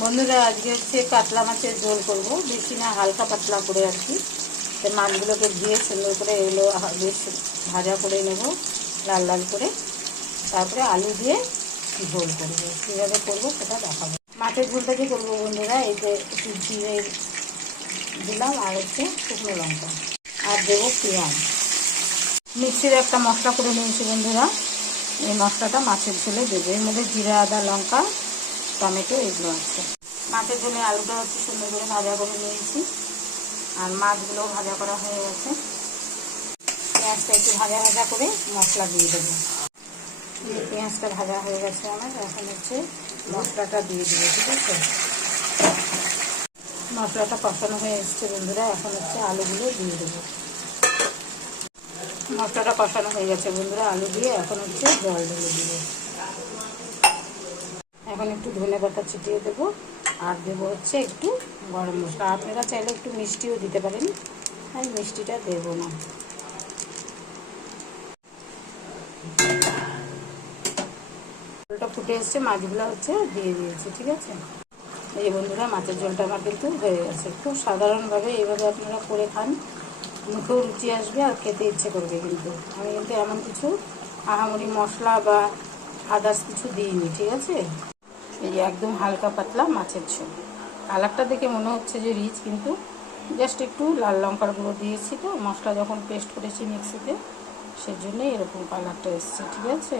বন্ধুরা, আজকে হচ্ছে কাতলা মাছের ঝোল করব। বেশি না, হালকা পাতলা করে আর কি। তো মাছগুলোকে দিয়ে সুন্দর করে এগুলো বেশ ভাজা করে নেব, লাল লাল করে। তারপরে আলু দিয়ে ঝোল করব। কীভাবে করব সেটা দেখাবো। মাছের ঝোলটা যে করব বন্ধুরা, এই যে একটু জিরে দিলাম আর হচ্ছে শুকনো লঙ্কা। আর দেবো পেঁয়াজ। মিক্সির একটা মশলা করে নিয়েছি বন্ধুরা। এই মশলাটা মাছের ঝোলে দেবে। এর মধ্যে জিরা, আদা, লঙ্কা টমেটো এগুলো আছে। মাছের ঝোলে আলুটা হচ্ছে সুন্দর করে ভাজা করে নিয়েছি। আর মাছগুলো ভাজা করা হয়ে গেছে। পেঁয়াজটা একটু ভাজা ভাজা করে মশলা দিয়ে দেবো। দিয়ে পেঁয়াজটা ভাজা হয়ে গেছে আমার। এখন হচ্ছে মশলাটা দিয়ে দেবো, ঠিক আছে? মশলাটা কষানো হয়ে এসছে বন্ধুরা। এখন হচ্ছে আলুগুলো দিয়ে দেবো। মশলাটা কষানো হয়ে গেছে বন্ধুরা। আলু দিয়ে এখন হচ্ছে জল ঢেলে দেবো। এখন একটু ধনে পাতা ছিটিয়ে দেবো আর দেবো হচ্ছে একটু গরম মশলা। আপনারা চাইলে একটু মিষ্টিও দিতে পারেন, আমি মিষ্টিটা দেবো না। জলটা ফুটে এসছে, মাছগুলো হচ্ছে দিয়ে দিয়েছি, ঠিক আছে? এই বন্ধুরা, মাছের ঝোলটা আমার কিন্তু হয়ে গেছে। খুব সাধারণভাবে এইভাবে আপনারা করে খান, মুখেও রুচি আসবে আর খেতে ইচ্ছে করবে কিন্তু। আমি কিন্তু এমন কিছু আহামরি মশলা বা আদার্স কিছু দিইনি, ঠিক আছে? এই যে একদম হালকা পাতলা মাছের ঝোল। কালারটা দেখে মনে হচ্ছে যে রিচ কিন্তু জাস্ট একটু লাল লঙ্কার গুঁড়ো দিয়েছি তো। মশলা যখন পেস্ট করেছি মিক্সিতে সেজন্যই এরকম কালারটা এসছে, ঠিক আছে?